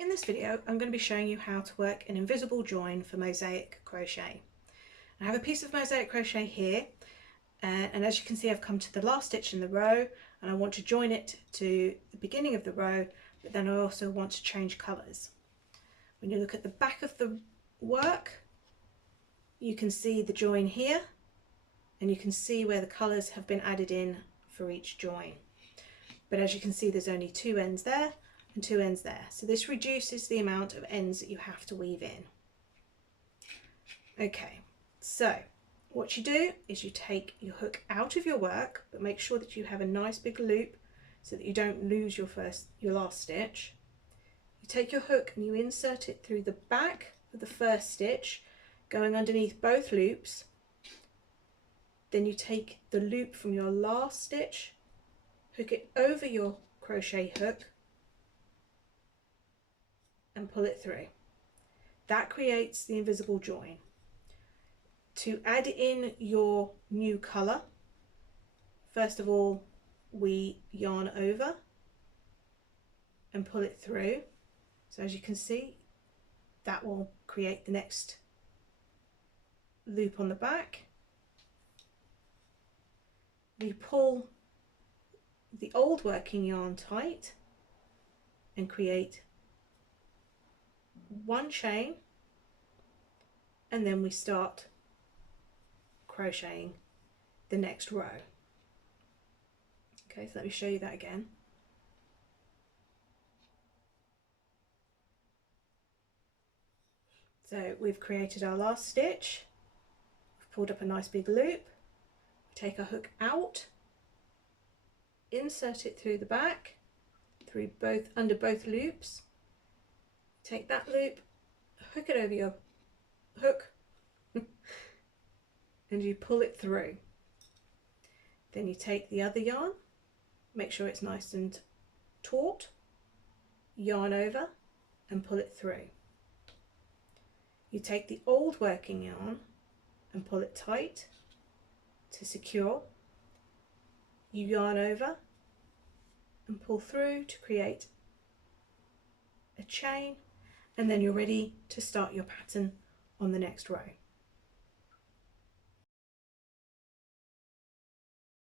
In this video, I'm going to be showing you how to work an invisible join for mosaic crochet. I have a piece of mosaic crochet here, and as you can see, I've come to the last stitch in the row, and I want to join it to the beginning of the row, but then I also want to change colours. When you look at the back of the work, you can see the join here, and you can see where the colours have been added in for each join. But as you can see, there's only two ends there and two ends there. So this reduces the amount of ends that you have to weave in. Okay, so what you do is you take your hook out of your work, but make sure that you have a nice big loop so that you don't lose your last stitch. You take your hook and you insert it through the back of the first stitch, going underneath both loops. Then you take the loop from your last stitch, hook it over your crochet hook and pull it through. That creates the invisible join. To add in your new colour, first of all we yarn over and pull it through. So as you can see, that will create the next loop on the back. We pull the old working yarn tight and create one chain, and then we start crocheting the next row. Okay, so let me show you that again. So we've created our last stitch, we've pulled up a nice big loop, we take our hook out, insert it through the back, under both loops, take that loop, hook it over your hook and you pull it through. Then you take the other yarn, make sure it's nice and taut, yarn over and pull it through. You take the old working yarn and pull it tight to secure. You yarn over and pull through to create a chain, and then you're ready to start your pattern on the next row.